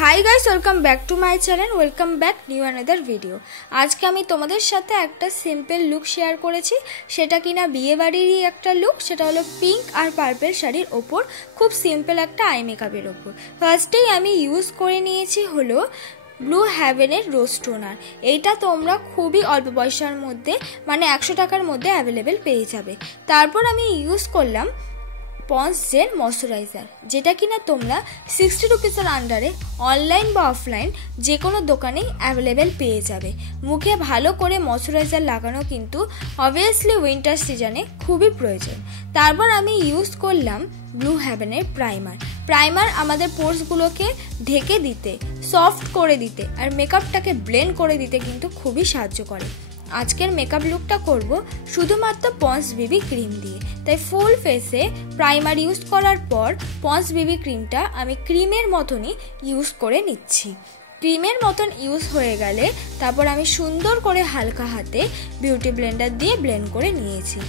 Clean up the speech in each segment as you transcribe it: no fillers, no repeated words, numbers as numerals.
Hi guys, welcome back to my channel. Welcome back new another video. আজকে আমি তোমাদের সাথে একটা সিম্পল লুক শেয়ার করেছি, সেটা কিনা বিয়ে বাড়িরই একটা লুক। সেটা হলো পিঙ্ক আর পার্পল শাড়ির ওপর খুব সিম্পল একটা আই মেকআপের ওপর। ফার্স্টেই আমি ইউজ করে নিয়েছি হলো ব্লু হ্যাভেনের রোজ টোনার। এইটা তোমরা খুবই অল্প পয়সার মধ্যে মানে 100 টাকার মধ্যে অ্যাভেলেবেল পেয়ে যাবে। তারপর আমি ইউজ করলাম পন্স জেল ময়শ্চারাইজার, যেটা কিনা তোমরা 60 রুপিসের আন্ডারে অনলাইন বা অফলাইন যে কোনো দোকানেই অ্যাভেলেবেল পেয়ে যাবে। মুখে ভালো করে ময়শ্চারাইজার লাগানো কিন্তু অবভিয়াসলি উইন্টার সিজনে খুবই প্রয়োজন। তারপর আমি ইউজ করলাম ব্লু হ্যাভেনের প্রাইমার আমাদের পোর্সগুলোকে ঢেকে দিতে, সফট করে দিতে আর মেকআপটাকে ব্লেন্ড করে দিতে কিন্তু খুবই সাহায্য করে। আজকের মেকআপ লুকটা করব শুধুমাত্র পন্স বেবি ক্রিম দিয়ে, তাই ফুল ফেসে প্রাইমার ইউজ করার পর পন্স বেবি ক্রিমটা আমি ক্রিমের মতনই ইউজ করে নিচ্ছি। ক্রিমের মতন ইউজ হয়ে গেলে তারপর আমি সুন্দর করে হালকা হাতে বিউটি ব্লেন্ডার দিয়ে ব্লেন্ড করে নিয়েছি।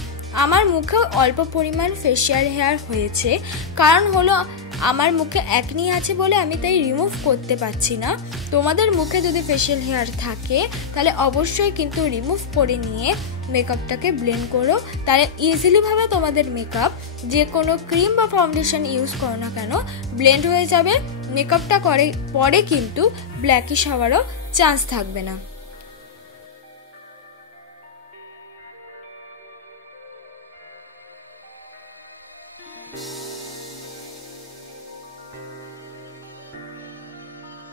আমার মুখেও অল্প পরিমাণ ফেশিয়াল হেয়ার হয়েছে, কারণ হলো আমার মুখে অ্যাকনি আছে বলে আমি তাই রিমুভ করতে পারছি না। তোমাদের মুখে যদি ফেশিয়াল হেয়ার থাকে তাহলে অবশ্যই কিন্তু রিমুভ করে নিয়ে মেকআপটাকে ব্লেন্ড করো, তাহলে ইজিলিভাবে তোমাদের মেকআপ যে কোনো ক্রিম বা ফাউন্ডেশন ইউজ করো না কেন ব্লেন্ড হয়ে যাবে। মেকআপটা করে পরে কিন্তু ব্ল্যাকিশ হওয়ারও চান্স থাকবে না।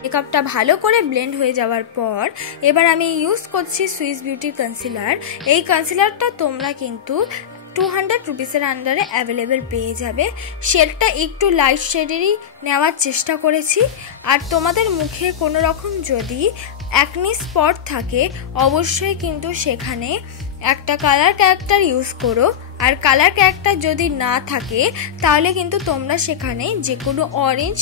মেকআপটা ভালো করে ব্লেন্ড হয়ে যাওয়ার পর এবার আমি ইউজ করছি সুইস বিউটি কনসিলার। এই কনসিলারটা তোমরা কিন্তু 200 রুপিসের আন্ডারে অ্যাভেলেবেল পেয়ে যাবে। শেডটা একটু লাইট শেডেরই নেওয়ার চেষ্টা করেছি। আর তোমাদের মুখে কোনো রকম যদি অ্যাকনি স্পট থাকে অবশ্যই কিন্তু সেখানে একটা কালার ক্যারেক্টার ইউজ করো। আর কালার ক্যারেক্টার যদি না থাকে তাহলে কিন্তু তোমরা সেখানে যে কোনো অরেঞ্জ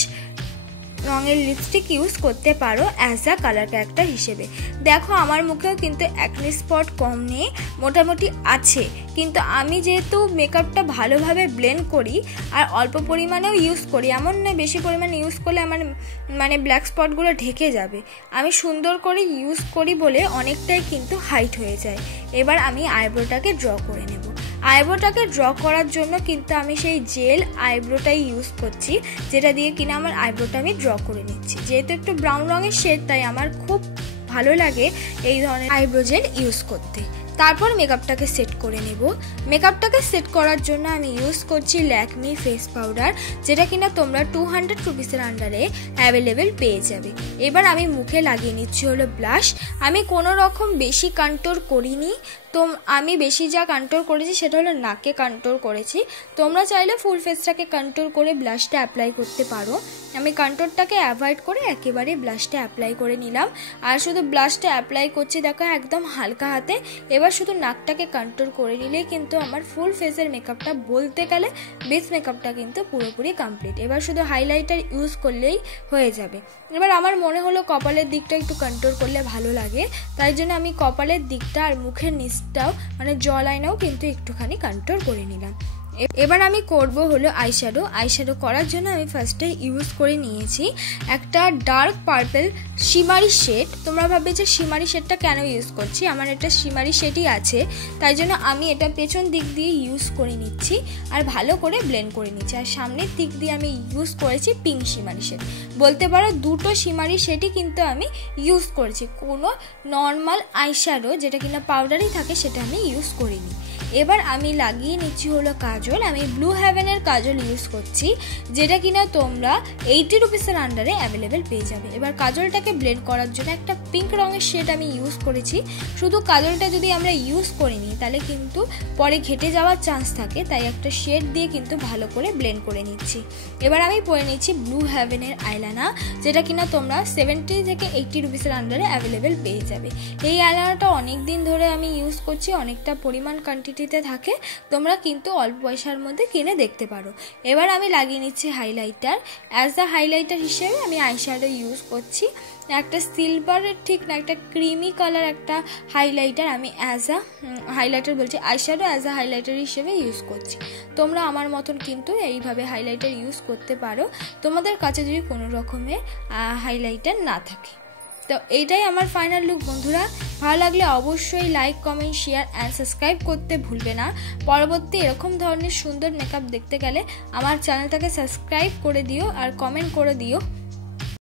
রঙের লিপস্টিক ইউজ করতে পারো অ্যাজ আ কালার ক্যারেক্টার হিসেবে। দেখো আমার মুখেও কিন্তু অ্যাকনি স্পট কম নেই, মোটামুটি আছে, কিন্তু আমি যেহেতু মেকআপটা ভালোভাবে ব্লেন্ড করি আর অল্প পরিমাণেও ইউজ করি, এমন নয় বেশি পরিমাণে ইউজ করলে আমার মানে ব্ল্যাক স্পটগুলো ঢেকে যাবে। আমি সুন্দর করে ইউজ করি বলে অনেকটাই কিন্তু হাইট হয়ে যায়। এবার আমি আইব্রোটাকে ড্র করে নেব। আইব্রোটাকে ড্র করার জন্য কিন্তু আমি সেই জেল আইব্রোটাই ইউজ করছি, যেটা দিয়ে কিনা আমার আইব্রোটা আমি ড্র করে নিচ্ছি। যেহেতু একটু ব্রাউন রঙের শেড, তাই আমার খুব ভালো লাগে এই ধরনের আইব্রো জেল ইউজ করতে। তারপর মেকআপটাকে সেট করে নেব। মেকআপটাকে সেট করার জন্য আমি ইউজ করছি ল্যাকমি ফেস পাউডার, যেটা কিনা তোমরা 200 রুপিসের আন্ডারে অ্যাভেলেবেল পেয়ে যাবে। এবার আমি মুখে লাগিয়ে নিচ্ছি হলো ব্লাশ। আমি কোনো রকম বেশি কন্ট্রোল করিনি, তো আমি বেশি যা কন্ট্রোল করেছি সেটা হলো নাকে কন্ট্রোল করেছি। তোমরা চাইলে ফুল ফেসটাকে কন্ট্রোল করে ব্লাশটা অ্যাপ্লাই করতে পারো। আমি কন্ট্রোলটাকে অ্যাভয়েড করে একেবারে ব্লাশটা অ্যাপ্লাই করে নিলাম। আর শুধু ব্লাশটা অ্যাপ্লাই করছি দেখো একদম হালকা হাতে। এবার শুধু নাকটাকে কন্ট্রোল করে নিলে কিন্তু আমার ফুল ফেসের মেকআপটা বলতে গেলে বেস মেকআপটা কিন্তু পুরোপুরি কমপ্লিট। এবার শুধু হাইলাইটার ইউজ করলেই হয়ে যাবে। এবার আমার মনে হলো কপালের দিকটা একটু কন্ট্রোল করলে ভালো লাগে, তাই জন্য আমি কপালের দিকটা আর মুখের নিচটাও মানে জ লাইনেও কিন্তু একটুখানি কন্ট্রোল করে নিলাম। এবার আমি করব হলো আইশ্যাডো করার জন্য আমি ফার্স্টে ইউজ করে নিয়েছি একটা ডার্ক পার্পল শিমারি শেড। তোমরা ভাববে যে শিমারি শেডটা কেন ইউজ করছি, আমার এটা শিমারি শেডই আছে, তাই জন্য আমি এটা পেছন দিক দিয়ে ইউজ করে নিচ্ছি আর ভালো করে ব্লেন্ড করে নিচ্ছি। আর সামনের দিক দিয়ে আমি ইউজ করেছি পিঙ্ক শিমারি শেড। বলতে পারো দুটো শিমারি শেডই কিন্তু আমি ইউজ করেছি, কোনো নর্মাল আইশ্যাডো যেটা কিনা পাউডারই থাকে সেটা আমি ইউজ করিনি। এবার আমি লাগিয়ে নিচ্ছি হলো কাজল। আমি ব্লু হ্যাভেনের কাজল ইউজ করছি, যেটা কিনা তোমরা 80 রুপিসের আন্ডারে অ্যাভেলেবেল পেয়ে যাবে। এবার কাজলটাকে ব্লেন্ড করার জন্য একটা পিঙ্ক রঙের শেড আমি ইউজ করেছি। শুধু কাজলটা যদি আমরা ইউজ করে নিই তাহলে কিন্তু পরে ঘেটে যাওয়ার চান্স থাকে, তাই একটা শেড দিয়ে কিন্তু ভালো করে ব্লেন্ড করে নিচ্ছি। এবার আমি পরে নিচ্ছি ব্লু হ্যাভেনের আইলাইনার, যেটা কিনা তোমরা 70 থেকে 80 রুপিসের আন্ডারে অ্যাভেলেবেল পেয়ে যাবে। এই আইলাইনারটা অনেক দিন ধরে আমি ইউজ করছি, অনেকটা পরিমাণ কোয়ান্টিটি কোয়ান্টিটিতে থাকে, তোমরা কিন্তু অল্প পয়সার মধ্যে কিনে দেখতে পারো। এবার আমি লাগিয়ে নিচ্ছি হাইলাইটার। অ্যাজ দ্য হাইলাইটার হিসেবে আমি আইশ্যাডো ইউজ করছি, একটা সিলভারের ঠিক না, একটা ক্রিমি কালার একটা হাইলাইটার আমি অ্যাজ আ হাইলাইটার বলছি, আইশ্যাডো অ্যাজ আ হাইলাইটার হিসেবে ইউজ করছি। তোমরা আমার মতন কিন্তু এইভাবে হাইলাইটার ইউজ করতে পারো, তোমাদের কাছে যদি কোনো রকমের হাইলাইটার না থাকে। তো এইটাই আমার ফাইনাল লুক বন্ধুরা। ভালো লাগলে অবশ্যই like, comment, share and subscribe করতে ভুলবে না। পরবর্তী এরকম ধরনের সুন্দর মেকআপ দেখতে গেলে আমার চ্যানেলটাকে সাবস্ক্রাইব করে দিও আর কমেন্ট করে দিও।